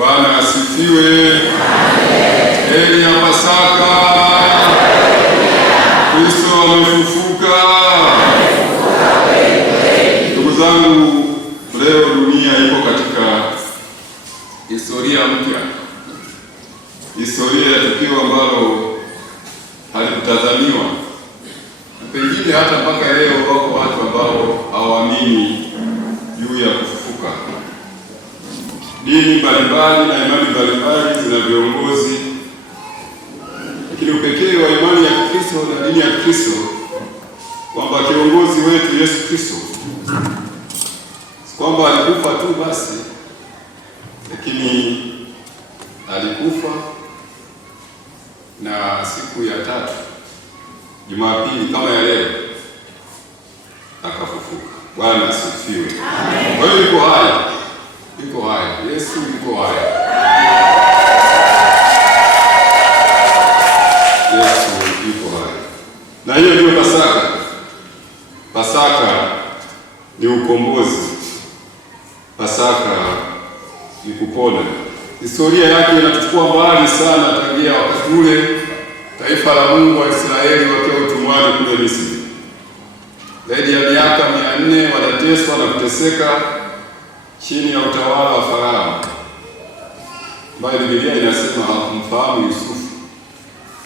Bwana asifiwe. Heri ya Pasaka. Kristo amefufuka. Ndugu zangu, leo dunia iko katika historia mpya, historia ya tukio ambalo halikutazamiwa, na pengine hata mpaka leo wako watu ambao hawaamini juu ya kufufuka. Dini mbalimbali na imani mbalimbali zina viongozi, lakini upekee wa imani ya Kristo na dini ya Kristo kwamba kiongozi wetu Yesu Kristo si kwamba alikufa tu basi, lakini alikufa na siku ya tatu, Jumapili kama ya leo, akafufuka. Bwana asifiwe. Kwa hiyo yuko hai, yuko hai. Yesu yuko hai. Yesu yuko hai. Na hiyo ndio Pasaka. Pasaka ni ukombozi. Pasaka ni kupona. Historia yake inachukua mbali sana, tangia wakati ule taifa la Mungu wa Israeli wakiwa utumwani kule Misri. Zaidi ya miaka 400 wanateswa na kuteseka chini ya utawala wa Farao, ambaye Biblia inasema hakumfahamu Yusufu,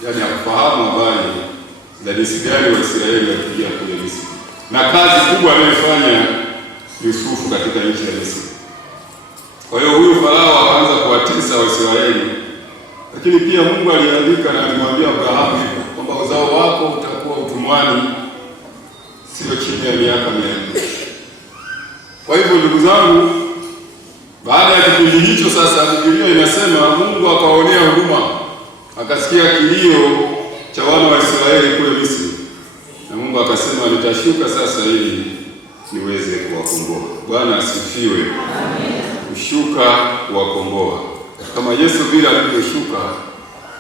yaani hakufahamu habari za jinsi gani Waisraeli walipitia kule Misri na kazi kubwa aliyofanya Yusufu katika nchi ya Misri. Kwa hiyo huyu Farao akaanza kuwatesa Waisraeli, lakini pia Mungu aliandika na alimwambia Abrahamu hivyo kwamba uzao wako utakuwa utumwani sio chini ya miaka 400. Kwa hivyo ndugu zangu, baada ya kipindi hicho sasa, Biblia inasema Mungu akaonea huruma, akasikia kilio cha wana wa Israeli kule Misri, na Mungu akasema nitashuka sasa ili niweze kuwakomboa. Bwana asifiwe. Kushuka kuwakomboa, kama Yesu vile alivyoshuka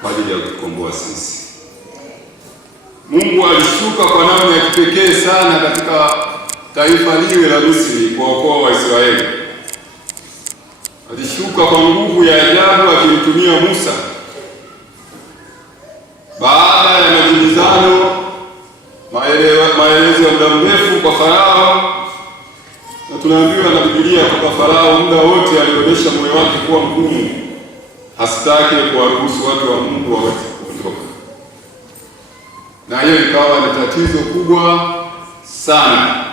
kwa ajili ya kukomboa sisi. Mungu alishuka kwa namna ya kipekee sana katika taifa lile la Misri kuwaokoa Waisraeli. Alishuka kwa nguvu ya ajabu akimtumia Musa. Baada ya majibizano, maelezo ya muda mrefu kwa Farao, na tunaambiwa na Biblia kwamba Farao muda wote alionyesha moyo wake kuwa mgumu, hasitaki kuwaruhusu watu wa Mungu waweze kuondoka, na hiyo ikawa ni tatizo kubwa sana.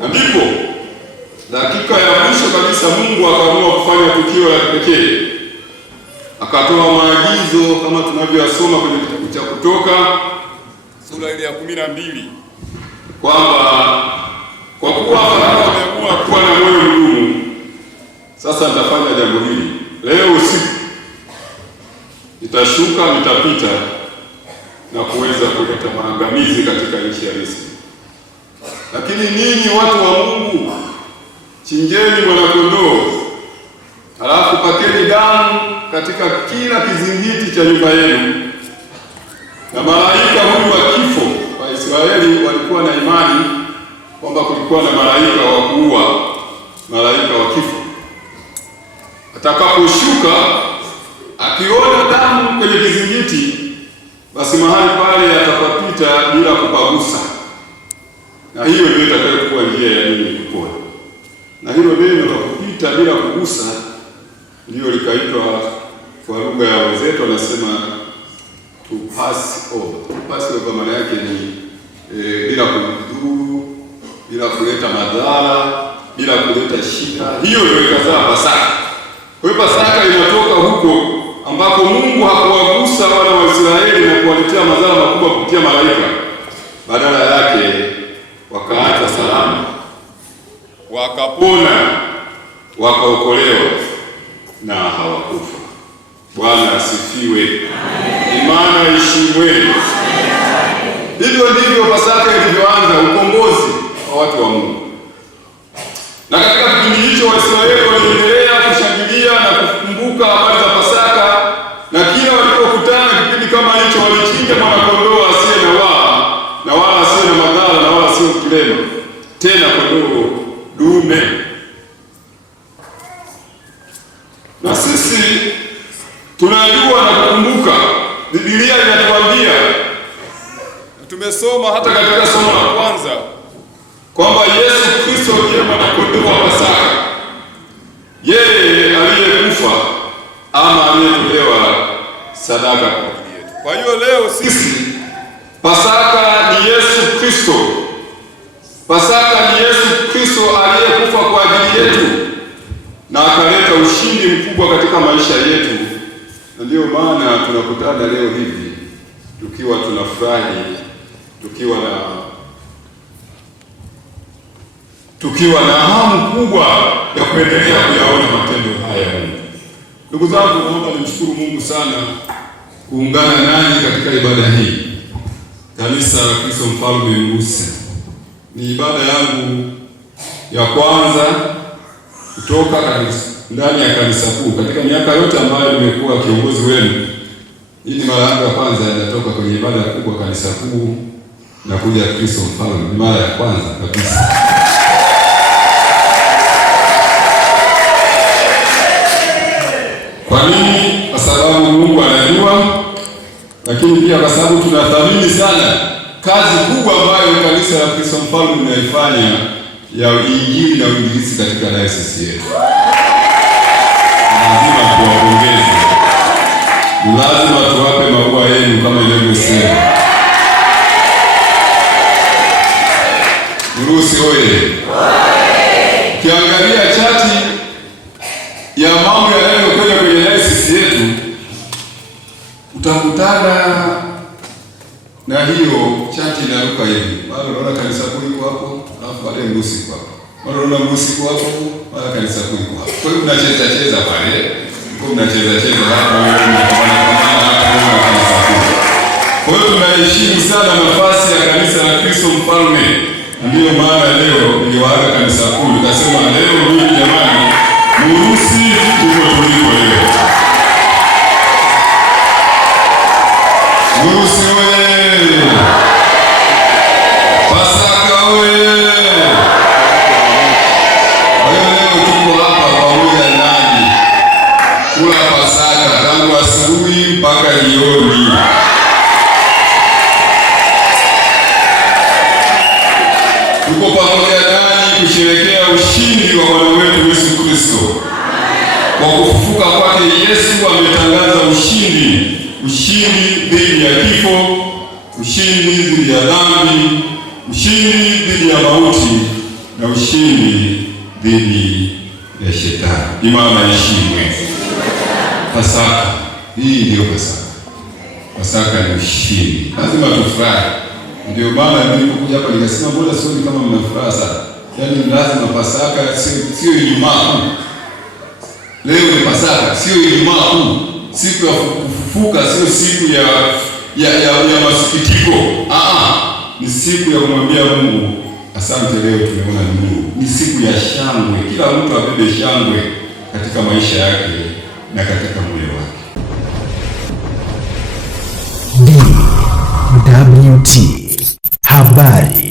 Na ndipo dakika ya mwisho kabisa Mungu akaamua kufanya tukio la kipekee. Akatoa maagizo kama tunavyosoma kwenye kitabu cha Kutoka sura ile ya 12 kwamba kwa kuwa Farao ameamua kuwa na moyo mgumu, sasa nitafanya jambo hili. Leo usiku nitashuka, nitapita na kuweza kuleta maangamizi katika nchi ya Misri. Lakini ninyi watu wa Mungu, chinjeni mwana-kondoo, halafu pakeni damu katika kila kizingiti cha nyumba yenu, na malaika huyu wa kifo. Waisraeli walikuwa na imani kwamba kulikuwa na malaika wa kuua, malaika wa kifo. Atakaposhuka akiona damu kwenye kizingiti, basi mahali pale atapapita bila kupagusa, na hiyo ndio itakayokuwa njia ya ninyi kupona. Na hilo neno la kupita bila kugusa ndio likaitwa kwa lugha ya wenzetu wanasema to pass over. To pass over maana yake ni bila kudhuru, bila kuleta madhara, bila kuleta shida. Hiyo ndio ikazaa Pasaka. Kwa hiyo Pasaka inatoka huko ambako Mungu hakuwagusa wana wa Israeli na kuwaletea madhara makubwa kupitia malaika. Badala yake wakaacha salama, wakapona, wakaokolewa na hawakufa. Bwana asifiwe. Imani ishimwe. Hivyo ndivyo Pasaka ilivyoanza, ukombozi wa watu wa Mungu. Na katika kipindi hicho Waisraeli waliendelea kushangilia na kukumbuka habari za Pasaka, na kila walipokutana kipindi kama hicho walichinja mwana-kondoo asiye na waa na wala asiye na madhara na wala asiye kilema, tena kondoo dume. Na sisi tunajua na kukumbuka, Biblia inatuambia, tumesoma hata katika somo la kwanza kwamba Yesu Kristo ndiye mwana-kondoo wa Pasaka, yeye aliyekufa ama aliyetolewa sadaka kwa ajili yetu. Kwa hiyo leo sisi, Pasaka ni Yesu Kristo. Pasaka ni Yesu Kristo aliyekufa kwa ajili yetu na akaleta ushindi mkubwa katika maisha yetu, na ndiyo maana tunakutana leo hivi tukiwa tunafurahi, tukiwa na hamu kubwa ya kuendelea kuyaona matendo haya ya Mungu. Ndugu zangu, naomba nimshukuru Mungu sana kuungana nanyi katika ibada hii. Kanisa la Kristo Mfalme Mgusi ni ibada yangu ya kwanza kutoka ndani ya kanisa kuu. Katika miaka yote ambayo nimekuwa kiongozi wenu, hii ni mara yangu ya kwanza natoka kwenye ibada kubwa kanisa kuu na kuja Kristo Mfalme. Ni mara ya kwanza kabisa. Kwa nini? Kwa sababu Mungu anajua, lakini pia kwa sababu tunathamini sana kazi kubwa ambayo kanisa la Kristo Mfalme linaifanya ya injili na uinjilisti katika dayosisi yetu. Lazima tuwapongeze, lazima tuwape maua yenu kama inavyosema. Mrusi oye! Ukiangalia chati ya mambo yanayokwenda kwenye dayosisi yetu, utakutana na hiyo chati inaruka hivi. Bado unaona kanisa kuu iko hapo, alafu baadaye Mrusi iko hapo. Bado unaona Mrusi iko hapo, baada kanisa kuu iko hapo. Kwa hiyo mnacheza pale. Kwa hiyo tunaheshimu sana nafasi ya kanisa la Kristo Mfalme. Ndiyo maana leo niliwaaga kanisa kuu, nikasema leo mimi jamani, Mrusi tuko tuliko leo. Mrusi wewe! Pasaka wewe! Kwa hiyo leo tuko hapa pamoja nanyi kula Pasaka tangu asubuhi mpaka jioni. Tuko pamoja nanyi kusherehekea ushindi wa Bwana wetu Yesu Kristo. Kwa kufufuka kwake Yesu ametangaza ushindi dhidi ya kifo, ushindi dhidi ya dhambi, ushindi dhidi ya mauti na ushindi dhidi ya shetani. Imani ishimwe. Pasaka hii ndiyo Pasaka. Pasaka ni ushindi, lazima tufurahi. Ndio maana nilipokuja hapa nikasema mbona sioni kama mnafuraha sana. Yaani lazima Pasaka sio Ijumaa. Leo ni Pasaka, sio Ijumaa. Siku ya kufufuka sio siku ya masikitiko. Ni siku ya kumwambia Mungu asante, leo tumeona nuru. Ni siku ya shangwe. Kila mtu abebe shangwe katika maisha yake na katika moyo wake. DWT habari.